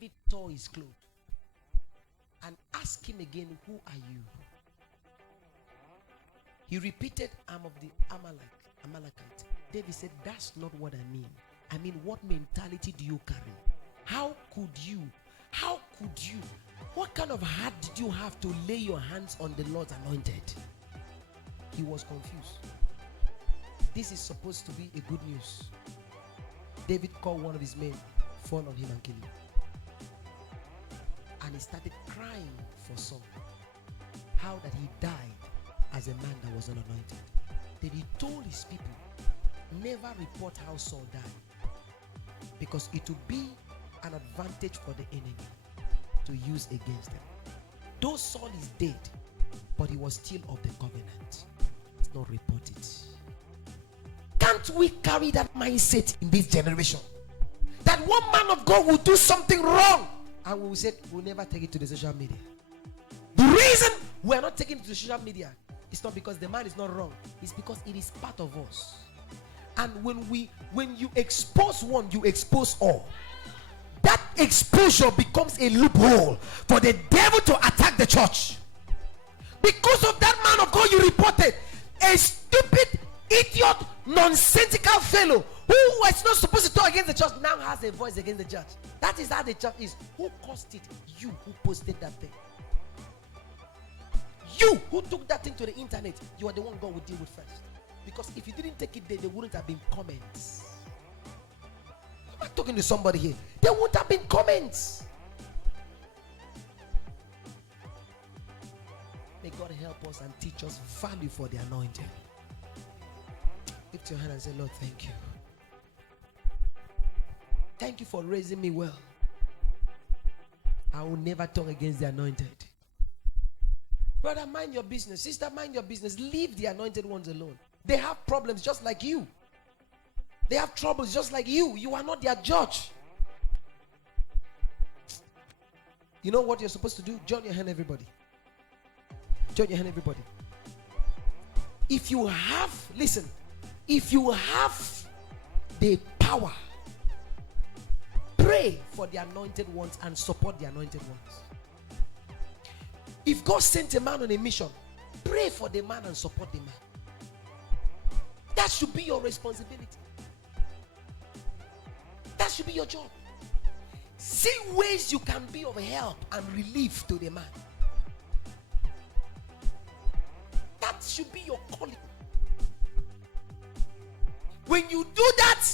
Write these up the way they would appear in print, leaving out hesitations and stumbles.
David tore his clothes and asked him again, who are you? He repeated, I'm of the Amalekite. David said, that's not what I mean. I mean, what mentality do you carry? How could you? What kind of heart did you have to lay your hands on the Lord's anointed? He was confused. This is supposed to be a good news. David called one of his men, fall on him and kill him. And he started crying for Saul. How that he died as a man that was unanointed. Then he told his people, never report how Saul died, because it will be an advantage for the enemy to use against them. Though Saul is dead, but he was still of the covenant. It's not reported. Can't we carry that mindset in this generation? That one man of God will do something wrong and we will say, we'll never take it to the social media. The reason we are not taking it to the social media is not because the man is not wrong. It's because it is part of us. And when you expose one, you expose all. That exposure becomes a loophole for the devil to attack the church. Because of that man of God you reported, a stupid, idiot, nonsensical fellow who was not supposed to talk against the church now has a voice against the church. That is how the church is. Who caused it? You who posted that thing. You who took that thing to the internet, you are the one God would deal with first. Because if you didn't take it there, there wouldn't have been comments. I'm talking to somebody here. There wouldn't have been comments. May God help us and teach us value for the anointing. Lift your hand and say, Lord, thank you. Thank you for raising me well. I will never talk against the anointed. Brother, mind your business. Sister, mind your business. Leave the anointed ones alone. They have problems just like you. They have troubles just like you. You are not their judge. You know what you're supposed to do? Join your hand, everybody. Join your hand, everybody. If you have, listen, if you have the power, pray for the anointed ones and support the anointed ones. If God sent a man on a mission, pray for the man and support the man. That should be your responsibility. That should be your job. See ways you can be of help and relief to the man. That should be your calling. When you do that,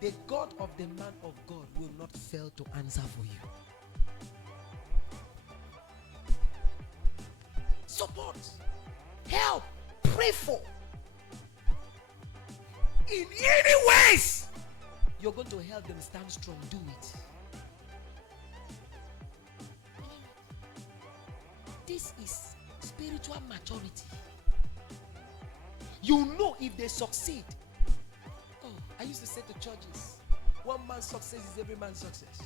the God of the man of God will not fail to answer for you. Support, help, pray for. In any ways, you're going to help them stand strong. Do it. This is spiritual maturity. You know if they succeed. Oh, I used to say to churches, one man's success is every man's success.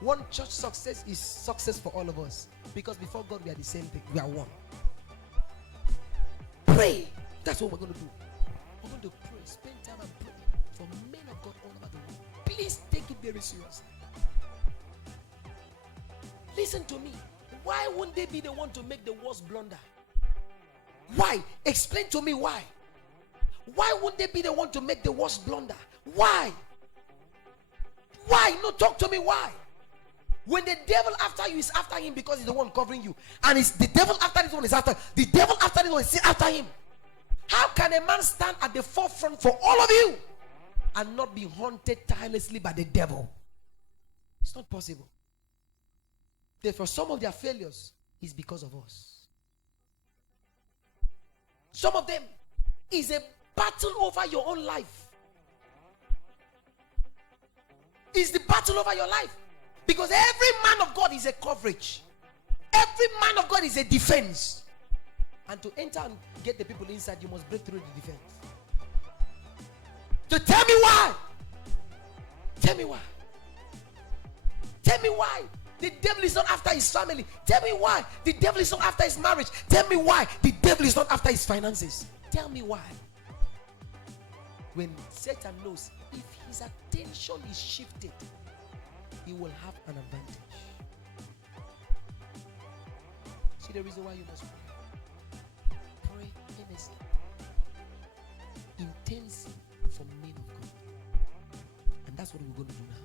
One church success is success for all of us. Because before God, we are the same thing. We are one. Pray. That's what we're going to do. We're going to pray. Spend time and pray for men of God all over the world. Please take it very seriously. Listen to me. Why wouldn't they be the one to make the worst blunder? Why? Explain to me why. Why wouldn't they be the one to make the worst blunder? Why? Why? No, talk to me why. When the devil after you is after him because he's the one covering you, and it's the devil after this one is after, the devil after this one is after him. How can a man stand at the forefront for all of you and not be haunted tirelessly by the devil? It's not possible. Therefore, some of their failures is because of us. Some of them is a battle over your own life. It's the battle over your life. Because every man of God is a coverage. Every man of God is a defense. And to enter and get the people inside, you must break through the defense. So tell me why. Tell me why. Tell me why. The devil is not after his family. Tell me why. The devil is not after his marriage. Tell me why. The devil is not after his finances. Tell me why. When Satan knows if his attention is shifted, he will have an advantage. See the reason why you must pray. Pray earnestly, intensely for men of God. And that's what we're going to do now.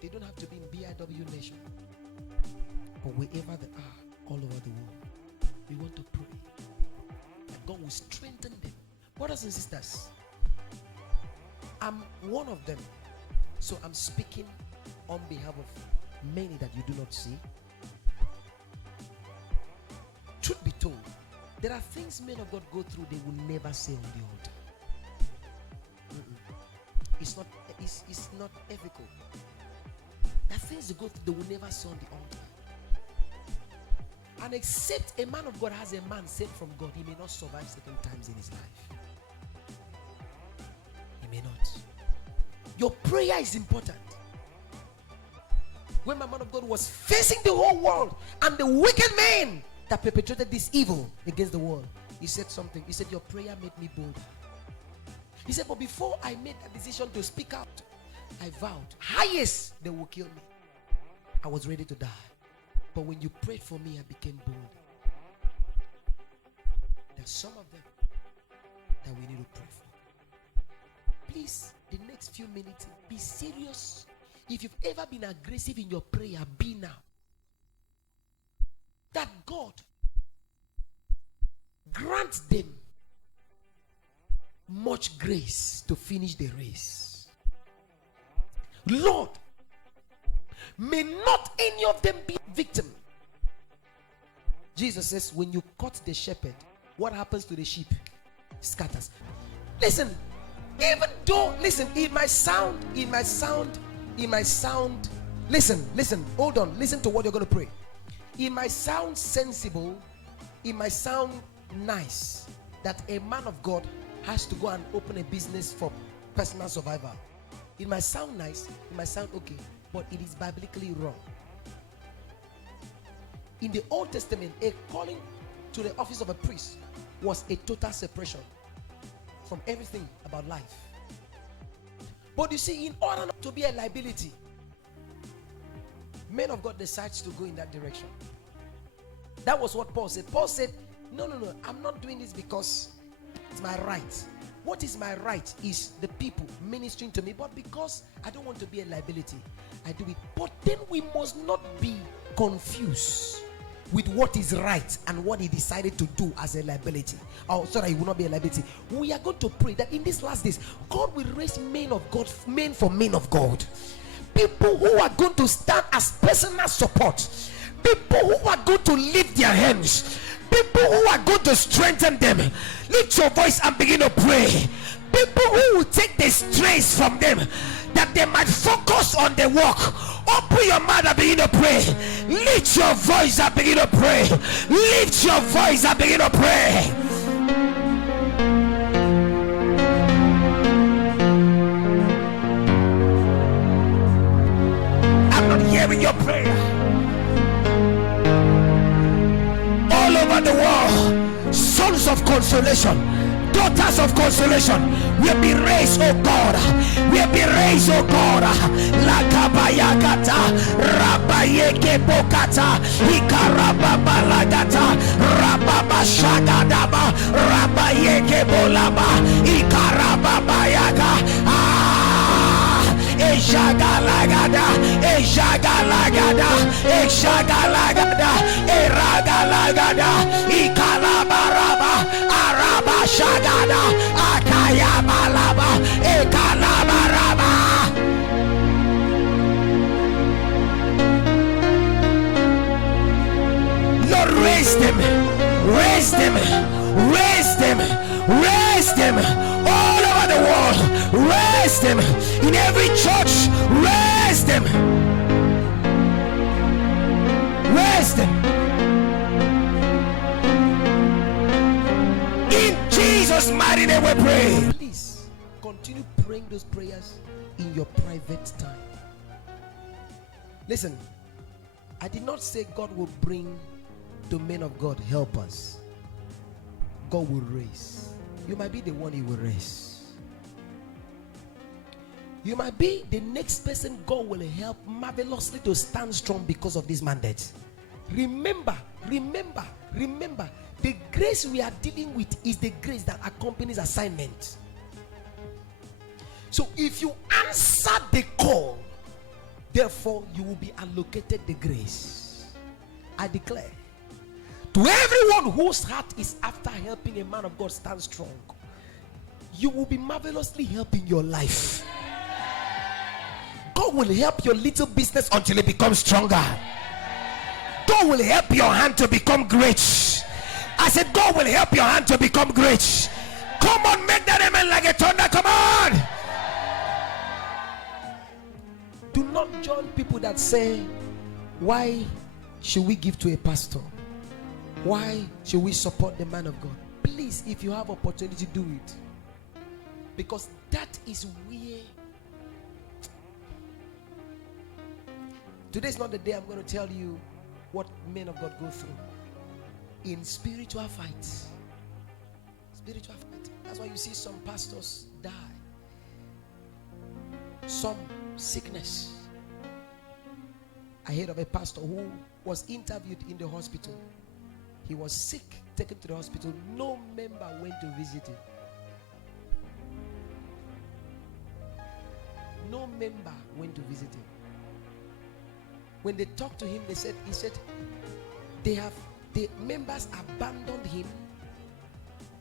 They don't have to be in BIW Nation or wherever they are all over the world. We want to pray that God will strengthen them. Brothers and sisters, I'm one of them. So I'm speaking on behalf of many that you do not see. Truth be told, there are things men of God go through they will never say on the altar. It's not ethical. There are things they go through they will never say on the altar. And except a man of God has a man sent from God, he may not survive certain times in his life. He may not. Your prayer is important. When my man of God was facing the whole world and the wicked men that perpetrated this evil against the world, he said something. He said, your prayer made me bolder. He said, but before I made that decision to speak out, I vowed, highest they will kill me. I was ready to die. But when you prayed for me, I became bold. There's some of them that we need to pray for. Please, the next few minutes, be serious. If you've ever been aggressive in your prayer, be now. That God grants them much grace to finish the race. Lord, may not any of them be a victim. Jesus says, when you cut the shepherd, what happens to the sheep? Scatters. Listen, even though, listen, it might sound, listen, hold on, listen to what you're going to pray. It might sound sensible, it might sound nice that a man of God has to go and open a business for personal survival. It might sound nice, it might sound okay, but it is biblically wrong. In the Old Testament, a calling to the office of a priest was a total separation from everything about life. But you see, in order not to be a liability, men of God decides to go in that direction. That was what Paul said. Paul said, no, I'm not doing this because it's my right. What is my right is the people ministering to me, but because I don't want to be a liability, I do it. But then we must not be confused with what is right and what he decided to do as a liability. Oh, so that it will not be a liability. We are going to pray that in these last days, God will raise men of God, men for men of God. People who are going to stand as personal support. People who are going to lift their hands. People who are going to strengthen them. Lift your voice and begin to pray. People who will take the stress from them, that they might focus on the work. Open your mouth and begin to pray. Lift your voice and begin to pray. Lift your voice and begin to pray. I'm not hearing your prayer. All over the world, sons of consolation, daughters of consolation will be raised, oh God. Will be raised, oh God. Lakabayakata, Rabayeke Bokata, Ikarababalagata, Rababashagadaba, Rabayeke Bolaba, Ikarababayaga. Eshagalagada, Eshagalagada, Eshagalagada, Eragalagada, Ikalabaraba, Araba Shagada, Akayabalaba, Ekalabaraba. Lord, raise them, raise them, raise them, raise them all over the world. Raise them in every church. Raise them. Raise them. In Jesus' mighty name we pray. Please continue praying those prayers in your private time. Listen, I did not say God will bring the men of God helpers. God will raise. You might be the one He will raise. You might be the next person God will help marvelously to stand strong because of this mandate. Remember, the grace we are dealing with is the grace that accompanies assignment. So if you answer the call, therefore you will be allocated the grace. I declare to everyone whose heart is after helping a man of God stand strong, you will be marvelously helping your life. God will help your little business until it becomes stronger. God will help your hand to become great. I said God will help your hand to become great. Come on, make that amen like a thunder. Come on. Do not join people that say, why should we give to a pastor? Why should we support the man of God? Please, if you have opportunity, do it. Because that is where today is not the day I'm going to tell you what men of God go through in spiritual fights. Spiritual fight. That's why you see some pastors die. Some sickness. I heard of a pastor who was interviewed in the hospital. He was sick, taken to the hospital. No member went to visit him. No member went to visit him. When they talked to him, he said, the members abandoned him.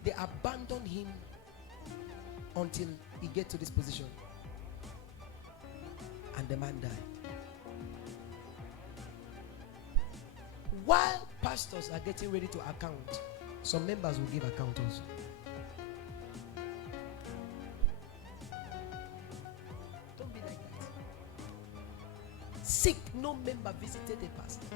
They abandoned him until he get to this position. And the man died. While pastors are getting ready to account, some members will give account also. Don't be like that. Sick, no member visited a pastor.